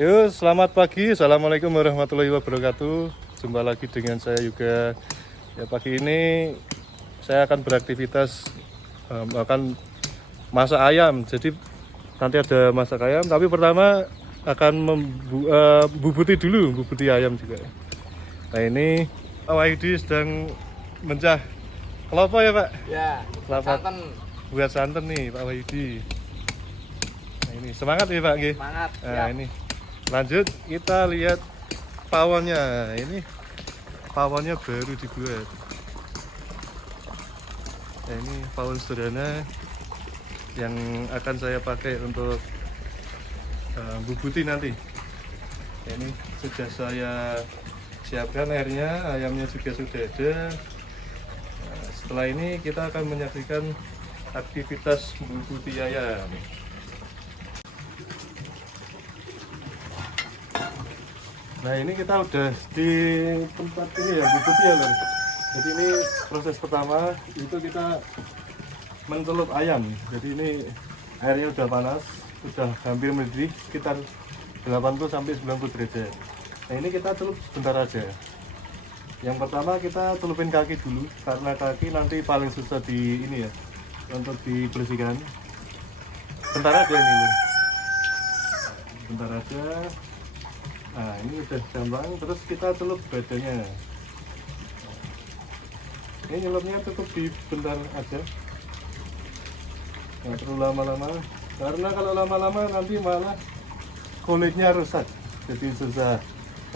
Yo, selamat pagi. Assalamualaikum warahmatullahi wabarakatuh. Jumpa lagi dengan saya juga. Ya, pagi ini saya akan beraktivitas akan masak ayam. Jadi nanti ada masak ayam, tapi pertama akan bubuti dulu, bubuti ayam juga. Nah, ini Pak Wahidi sedang mencah kelapa ya, Pak? Ya, Kelapa santan. buat santan nih, Pak Wahidi. Nah, ini semangat ya, Pak. Nggih. Semangat. Nah, Ya. ini lanjut kita lihat pawonnya. Ini pawonnya baru dibuat. Nah, ini pawon sederhana yang akan saya pakai untuk bubuti nanti. Nah, ini sudah saya siapkan airnya, ayamnya juga sudah ada. Nah, setelah ini kita akan menyaksikan aktivitas bubuti ayam. Nah, ini kita udah di tempat ini ya, bubuti ya, Lur. Jadi ini proses pertama itu kita mencelup ayam. Jadi ini airnya udah panas, sudah hampir mendidih sekitar 80 sampai 90 derajat. Nah, ini kita celup sebentar aja. Yang pertama kita celupin kaki dulu karena kaki nanti paling susah di ini ya untuk dibersihkan. Bentar aja ini, Lur. Bentar aja. Nah, ini udah gampang, terus kita celup badannya. Ini nyelupnya cukup di bentar aja, nggak perlu lama-lama, karena kalau lama-lama nanti malah kulitnya rusak, jadi susah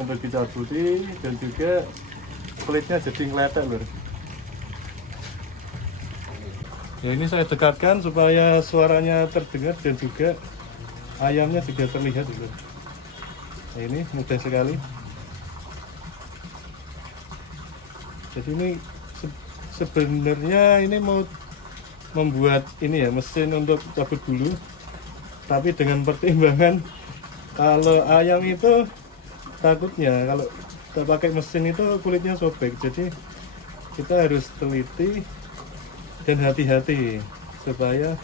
untuk dicabuti dan juga kulitnya jadi ngeletek, Lur. Ya, ini saya dekatkan supaya suaranya terdengar dan juga ayamnya juga terlihat, Lur. Nah, ini mudah sekali. Jadi ini sebenarnya ini mau membuat ini ya mesin untuk cabut bulu, tapi dengan pertimbangan kalau ayam itu takutnya kalau kita pakai mesin itu kulitnya sobek. Jadi kita harus teliti dan hati-hati supaya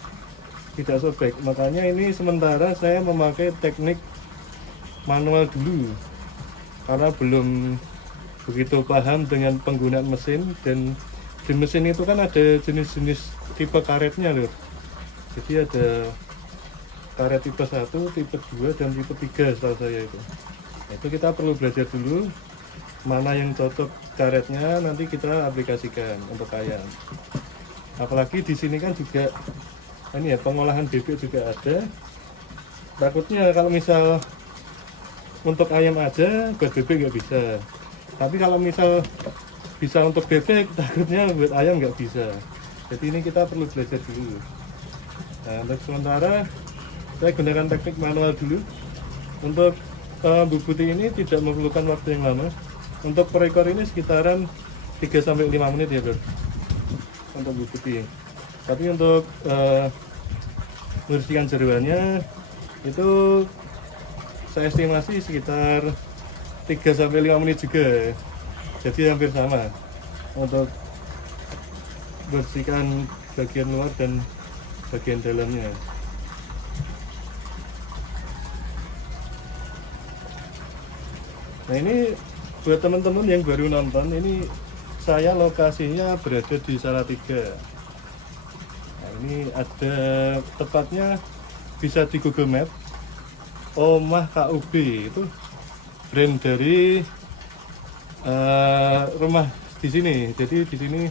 tidak sobek. Makanya ini sementara saya memakai teknik manual dulu karena belum begitu paham dengan penggunaan mesin, dan di mesin itu kan ada jenis-jenis tipe karetnya, Lur. Jadi ada karet tipe 1, tipe 2, dan tipe 3 setahu saya itu. Nah, itu kita perlu belajar dulu mana yang cocok karetnya, nanti kita aplikasikan untuk ayam. Apalagi di sini kan juga ini ya, pengolahan bebek juga ada. Takutnya kalau misal untuk ayam aja, buat bebek nggak bisa. Tapi kalau misal bisa untuk bebek, takutnya buat ayam nggak bisa. Jadi ini kita perlu belajar dulu. Nah, untuk sementara saya gunakan teknik manual dulu. Untuk bubuti ini tidak memerlukan waktu yang lama. Untuk per ekor ini sekitaran 3-5 menit ya, Bro, untuk bubuti. Tapi untuk membersihkan jeroannya itu saya estimasi sekitar 3-5 menit juga. Jadi hampir sama untuk bersihkan bagian luar dan bagian dalamnya. Nah, ini buat teman-teman yang baru nonton, ini saya lokasinya berada di Salatiga. Nah, ini ada tepatnya bisa di Google Map, Omah KUB, itu brand dari rumah di sini. Jadi di sini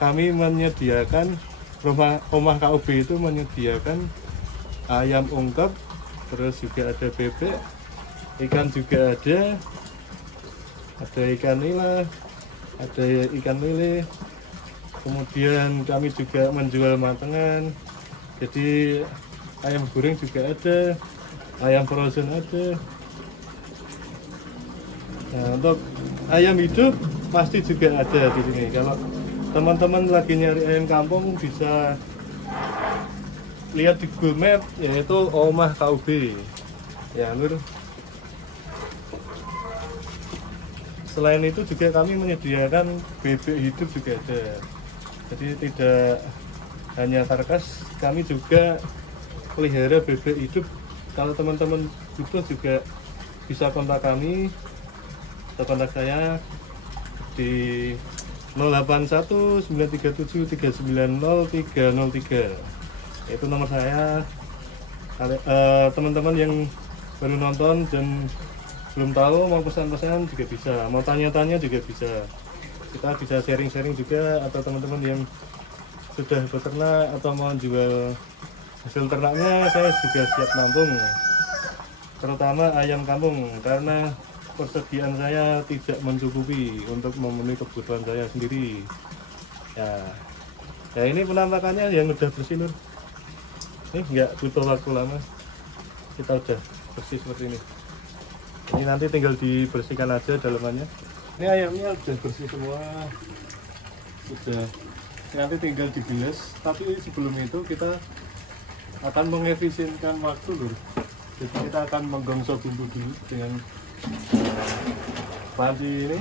kami menyediakan Omah KUB itu menyediakan ayam ungkep, terus juga ada bebek, ikan juga ada ikan nila, ada ikan lele. Kemudian kami juga menjual matengan. Jadi ayam goreng juga ada, ayam frozen ada. Nah, untuk ayam hidup pasti juga ada di sini. Kalau teman-teman lagi nyari ayam kampung bisa lihat di Google Map, yaitu Omah KUB. Ya, Lur. Selain itu juga kami menyediakan bebek hidup juga ada. Jadi tidak hanya karkas, kami juga pelihara bebek hidup. Kalau teman-teman butuh juga bisa kontak kami, atau kontak saya di 081937390303. Itu nomor saya. Teman-teman yang baru nonton dan belum tahu mau pesan-pesan juga bisa, mau tanya-tanya juga bisa. Kita bisa sharing-sharing juga, atau teman-teman yang sudah beternak atau mau jual hasil ternaknya, saya juga siap nampung, terutama ayam kampung, karena persediaan saya tidak mencukupi untuk memenuhi kebutuhan saya sendiri. Ya ini penampakannya yang udah bersih lur. Ini nggak butuh waktu lama, kita udah bersih seperti ini. Ini nanti tinggal dibersihkan aja dalamannya. Ini ayamnya udah bersih semua, sudah. Nanti tinggal dibilas, tapi sebelum itu kita akan mengefisienkan waktu lur. Jadi kita akan menggongso bumbu dulu dengan panci ini.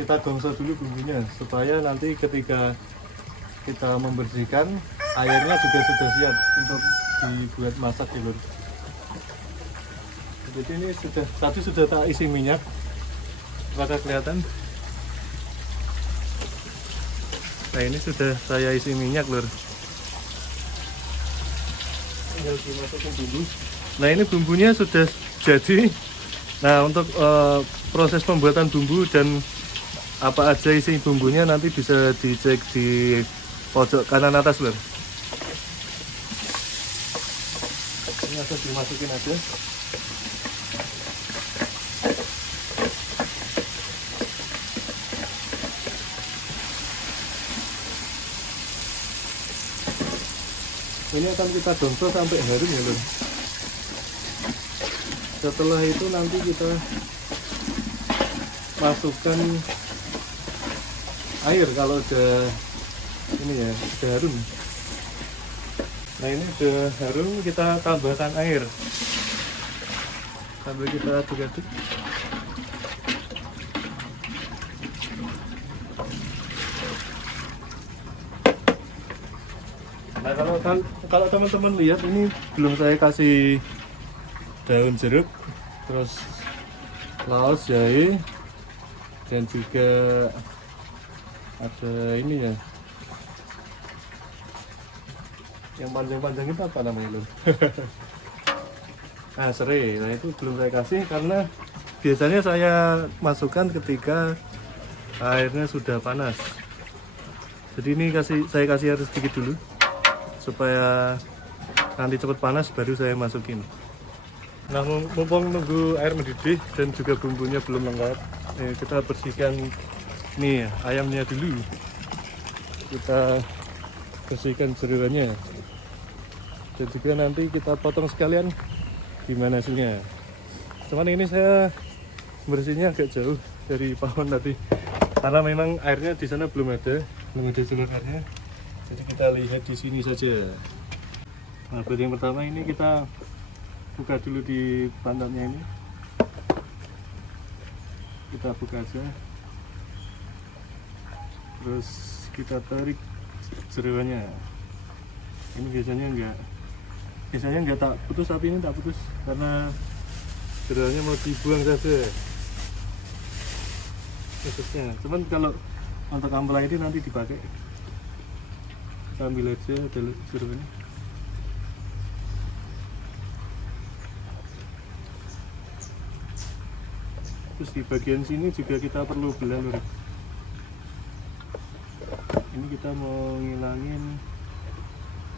Kita gongso dulu bumbunya supaya nanti ketika kita membersihkan, airnya juga sudah siap untuk dibuat masak ya lur. Jadi ini sudah tak isi minyak, apakah kelihatan? Nah ini sudah saya isi minyak lur. Tinggal dimasukin bumbu. Nah ini bumbunya sudah jadi. Nah untuk proses pembuatan bumbu dan apa aja isi bumbunya nanti bisa dicek di pojok kanan atas lur. Ini langsung dimasukin aja. Ini akan kita gongso sampai harum ya lur. Setelah itu nanti kita masukkan air kalau udah ini ya, udah harum. Nah ini udah harum, kita tambahkan air sambil kita aduk-aduk. Nah kalau teman-teman lihat ini belum saya kasih daun jeruk, terus laos jahe, dan juga ada ini ya, yang panjang-panjang itu apa namanya lho? Nah serai, nah itu belum saya kasih karena biasanya saya masukkan ketika airnya sudah panas. Jadi ini saya kasih air sedikit dulu supaya nanti cepat panas baru saya masukin. Nah mumpung nunggu air mendidih dan juga bumbunya belum lengkap, kita bersihkan nih ayamnya dulu. Kita bersihkan jeroannya dan juga nanti kita potong sekalian gimana hasilnya. Cuman ini saya bersihnya agak jauh dari pohon tadi karena memang airnya di sana belum ada jalur airnya. Jadi kita lihat di sini saja. Nah, buat yang pertama ini kita buka dulu di pantatnya ini. Kita buka aja. Terus kita tarik jeroannya. Ini biasanya enggak tak putus, tapi ini tak putus karena jeroannya mau dibuang saja. Khususnya. Cuman kalau untuk ampela ini nanti dipakai. Ambil aja jeroannya. Terus di bagian sini juga kita perlu belah lur. Ini kita mau ngilangin,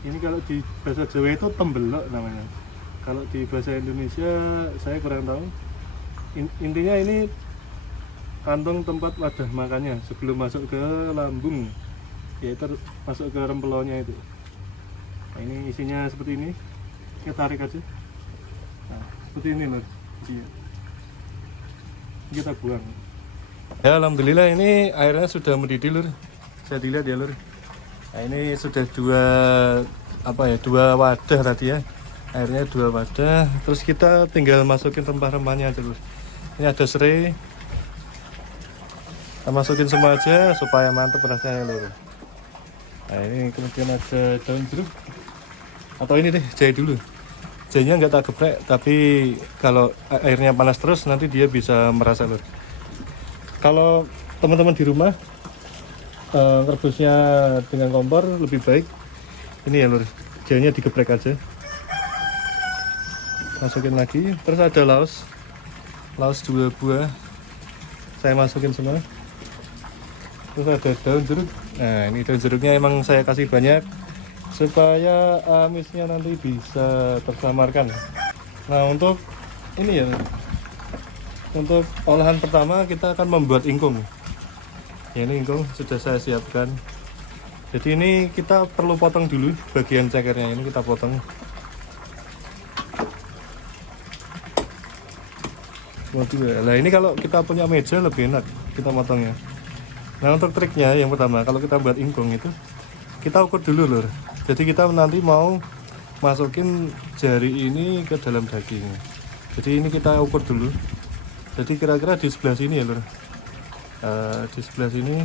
ini kalau di bahasa Jawa itu tembelok namanya, kalau di bahasa Indonesia saya kurang tahu. Intinya ini kantong tempat wadah makannya sebelum masuk ke lambung, yaitu masuk ke rempelonya itu. Nah ini isinya seperti ini, kita tarik aja. Nah seperti ini lur, kita buang. Ya alhamdulillah ini airnya sudah mendidih lur, saya dilihat ya lur. Nah ini sudah dua wadah tadi ya, airnya 2 wadah. Terus kita tinggal masukin rempah-rempahnya aja lur. Ini ada serai, kita masukin semua aja supaya mantap rasanya lur. Nah ini kemudian ada daun jeruk, atau ini deh jahe dulu. jadinya nggak tak geprek, tapi kalau airnya panas terus nanti dia bisa merasa lur. Kalau teman-teman di rumah rebusnya dengan kompor lebih baik ini ya lur, jadinya digeprek aja. Masukin lagi, terus ada laos 2 buah saya masukin semua. Terus ada daun jeruk. Nah ini daun jeruknya emang saya kasih banyak supaya amisnya nanti bisa tersamarkan. Nah untuk ini ya, untuk olahan pertama kita akan membuat ingkung. Ya ini ingkung sudah saya siapkan. Jadi ini kita perlu potong dulu bagian cekernya, ini kita potong. Nah ini kalau kita punya meja lebih enak kita potongnya. Nah untuk triknya yang pertama, kalau kita buat ingkung itu kita ukur dulu lur. Jadi kita nanti mau masukin jari ini ke dalam daging. Jadi ini kita ukur dulu. Jadi kira-kira di sebelah sini ya lur. Di sebelah sini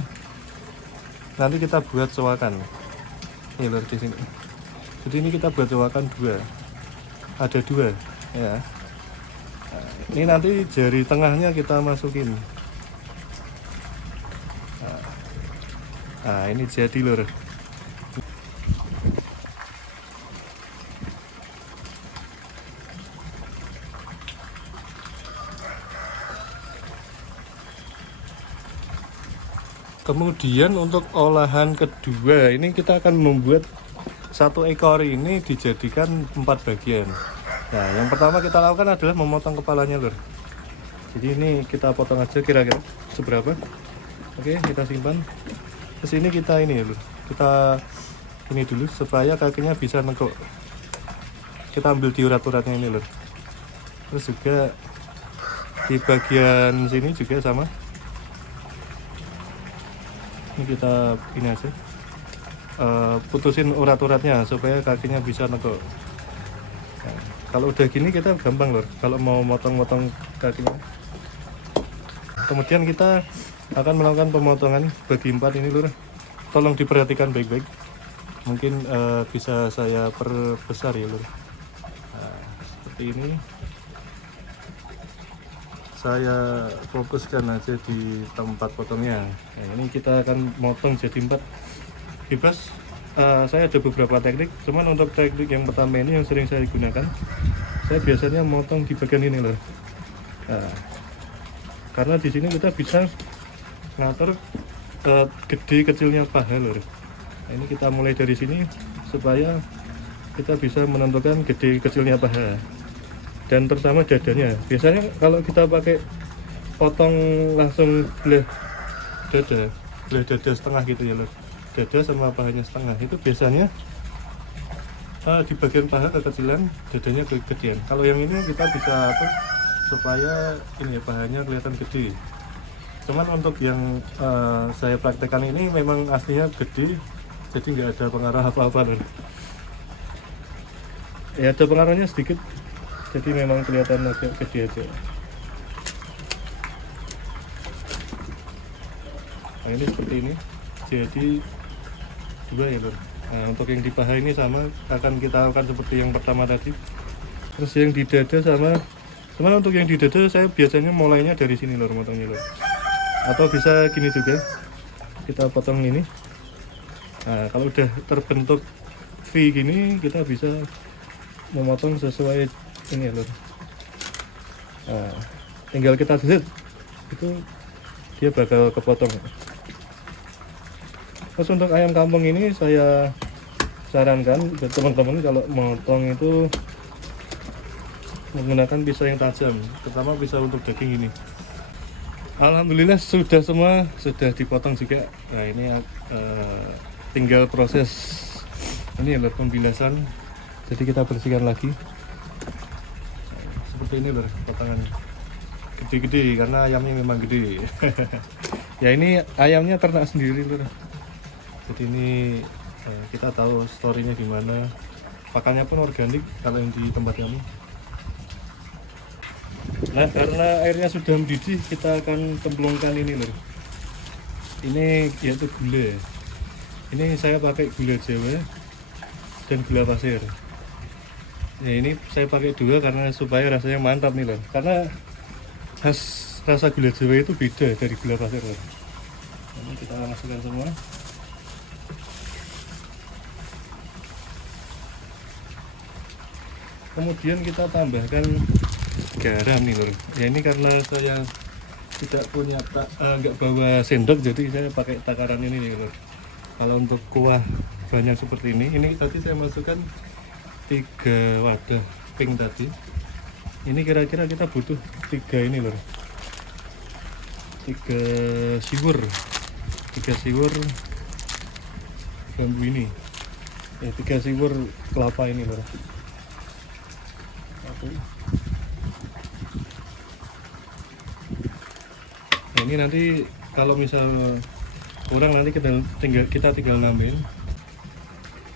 nanti kita buat cowakan. Ini lur di sini. Jadi ini kita buat cowakan 2. Ada 2 ya. Ini nanti jari tengahnya kita masukin. Nah ini jadi lur. Kemudian untuk olahan kedua ini kita akan membuat 1 ekor ini dijadikan 4 bagian. Nah yang pertama kita lakukan adalah memotong kepalanya lur. Jadi ini kita potong aja kira-kira seberapa. Oke kita simpan. Terus ini kita ini lur, kita ini dulu supaya kakinya bisa nekuk. Kita ambil di urat-uratnya ini lur. Terus juga di bagian sini juga sama. Ini kita ini aja putusin urat-uratnya supaya kakinya bisa nekuk. Nah, kalau udah gini kita gampang lur kalau mau motong-motong kakinya. Kemudian kita akan melakukan pemotongan bagi 4 ini lur. Tolong diperhatikan baik-baik, mungkin bisa saya perbesar ya lur. Nah, seperti ini saya fokuskan aja di tempat potongnya. Nah, ini kita akan motong jadi 4 bebas. Saya ada beberapa teknik, cuman untuk teknik yang pertama ini yang sering saya gunakan, saya biasanya motong di bagian ini loh. Nah, karena di sini kita bisa ngatur gede kecilnya paha loh. Nah, ini kita mulai dari sini supaya kita bisa menentukan gede kecilnya paha dan terutama dadanya. Biasanya kalau kita pakai potong langsung belah dada setengah gitu ya loh, dada sama pahanya setengah, itu biasanya di bagian paha kekecilan, dadanya kegedean. Kalau yang ini kita bisa atur supaya ini ya, pahanya kelihatan gede. Cuman untuk yang saya praktekkan ini memang aslinya gede, jadi nggak ada pengaruh apa-apa loh. Ya ada pengaruhnya sedikit, jadi memang kelihatan agak gede aja. Nah ini seperti ini, jadi 2 ya lor. Nah untuk yang di paha ini sama, akan kita lakukan seperti yang pertama tadi. Terus yang di dada sama, cuman untuk yang di dada saya biasanya mulainya dari sini lor, motongnya lor. Atau bisa gini juga, kita potong ini. Nah kalau udah terbentuk V gini, kita bisa memotong sesuai ini ya lor. Nah, tinggal kita zet, itu dia bakal kepotong. Terus untuk ayam kampung ini saya sarankan buat teman-teman kalau motong itu menggunakan pisau yang tajam, terutama pisau untuk daging ini. Alhamdulillah sudah semua sudah dipotong juga. Nah ini tinggal proses ini ya lor, pembilasan. Jadi kita bersihkan lagi. Seperti ini lor, potongan gede-gede karena ayamnya memang gede. Ya ini ayamnya ternak sendiri lor. Jadi ini kita tahu storynya gimana. Pakannya pun organik kalau yang di tempat kami. Nah karena airnya sudah mendidih, kita akan cemplungkan ini lor. Ini yaitu gula. Ini saya pakai gula Jawa dan gula pasir. Ya ini saya pakai 2 karena supaya rasanya mantap nih lor. Karena khas rasa gula Jawa itu beda dari gula pasir lor. Ini kita masukkan semua. Kemudian kita tambahkan garam nih lor. Ya ini karena saya tidak punya nggak bawa sendok, jadi saya pakai takaran ini nih lor. Kalau untuk kuah banyak seperti ini tadi saya masukkan 3 wadah pink tadi. Ini kira-kira kita butuh 3 ini lor, 3 siwur bambu ini, 3 siwur kelapa ini lor. Nah, ini nanti kalau misal kurang nanti kita tinggal nambahin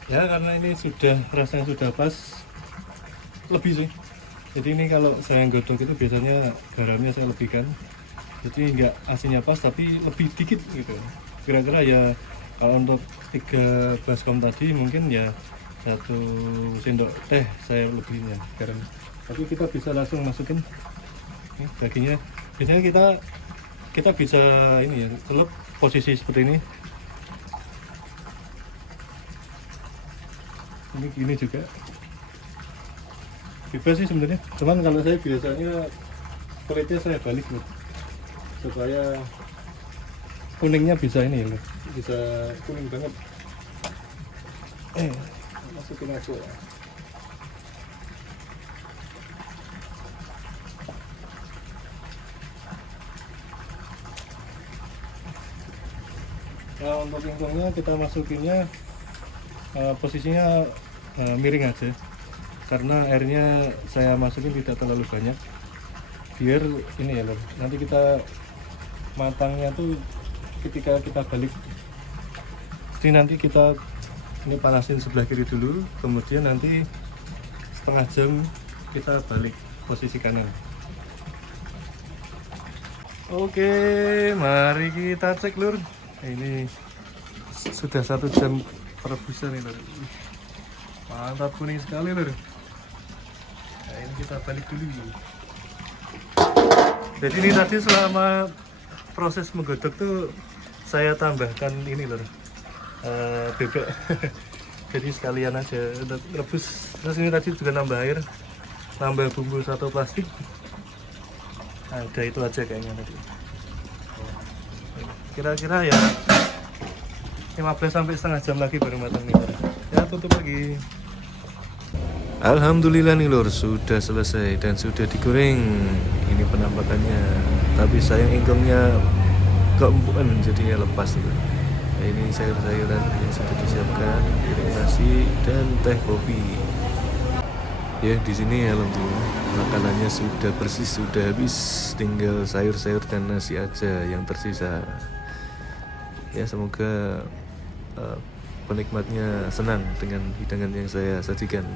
ya, karena ini sudah rasanya sudah pas lebih sih. Jadi ini kalau saya godok itu biasanya garamnya saya lebihkan, jadi nggak asinnya pas tapi lebih dikit gitu. Kira-kira ya kalau untuk 3 baskom tadi mungkin ya 1 sendok teh saya lebihnya garam. Tapi kita bisa langsung masukin ini dagingnya. Biasanya kita bisa ini ya, celup posisi seperti ini. Ini gini juga bebas sih sebenarnya, cuman kalau saya biasanya kulitnya saya balik loh, supaya kuningnya bisa ini loh, bisa kuning banget. Masukin aja ya. Nah untuk ingkungnya kita masukinnya posisinya miring aja, karena airnya saya masukin tidak terlalu banyak, biar ini ya lor, nanti kita matangnya tuh ketika kita balik. Jadi nanti kita ini panasin sebelah kiri dulu, kemudian nanti setengah jam kita balik posisi kanan. Oke, mari kita cek lur. Ini sudah 1 jam perebusan ini lur. Mantap, kuning sekali lur. Nah, ini kita balik dulu. Jadi ini tadi selama proses menggodok tuh saya tambahkan ini lur, bebek. Jadi sekalian aja untuk rebus. Terus ini tadi juga nambah air, nambah bumbu 1 plastik. Ada itu aja kayaknya tadi. Kira-kira ya 15 sampai setengah jam lagi baru matang nih lur. Ya tutup lagi. Alhamdulillah nih lur, sudah selesai dan sudah digoreng. Ini penampakannya, tapi sayang ingkungnya keempuan jadi ya lepas tuh. Nah, ini sayur-sayuran yang sudah disiapkan, piring nasi dan teh kopi. Ya di sini alhamdulillah makanannya sudah persis, sudah habis, tinggal sayur-sayur dan nasi aja yang tersisa. Ya semoga penikmatnya senang dengan hidangan yang saya sajikan.